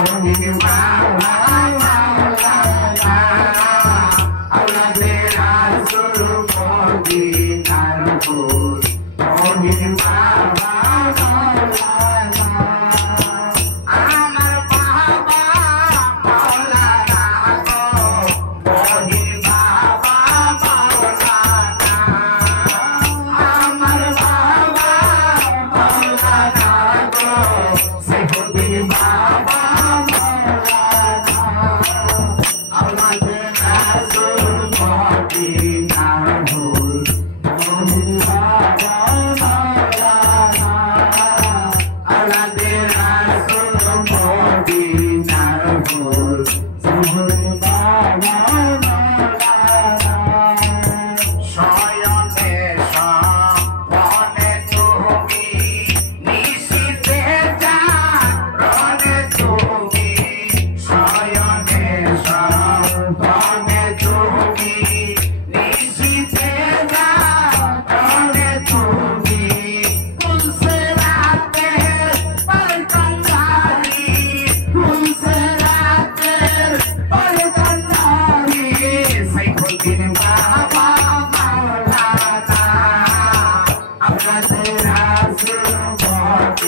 Wow, wow, my wow.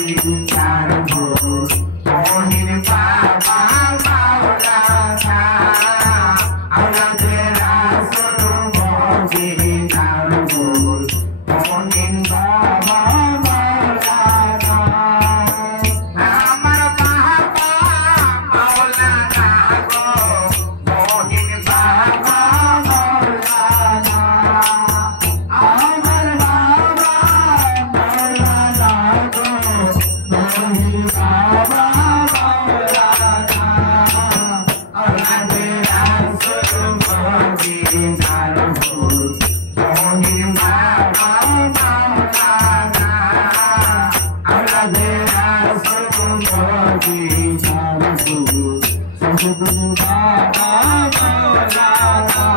Thank you. Radhe Sarasu Baba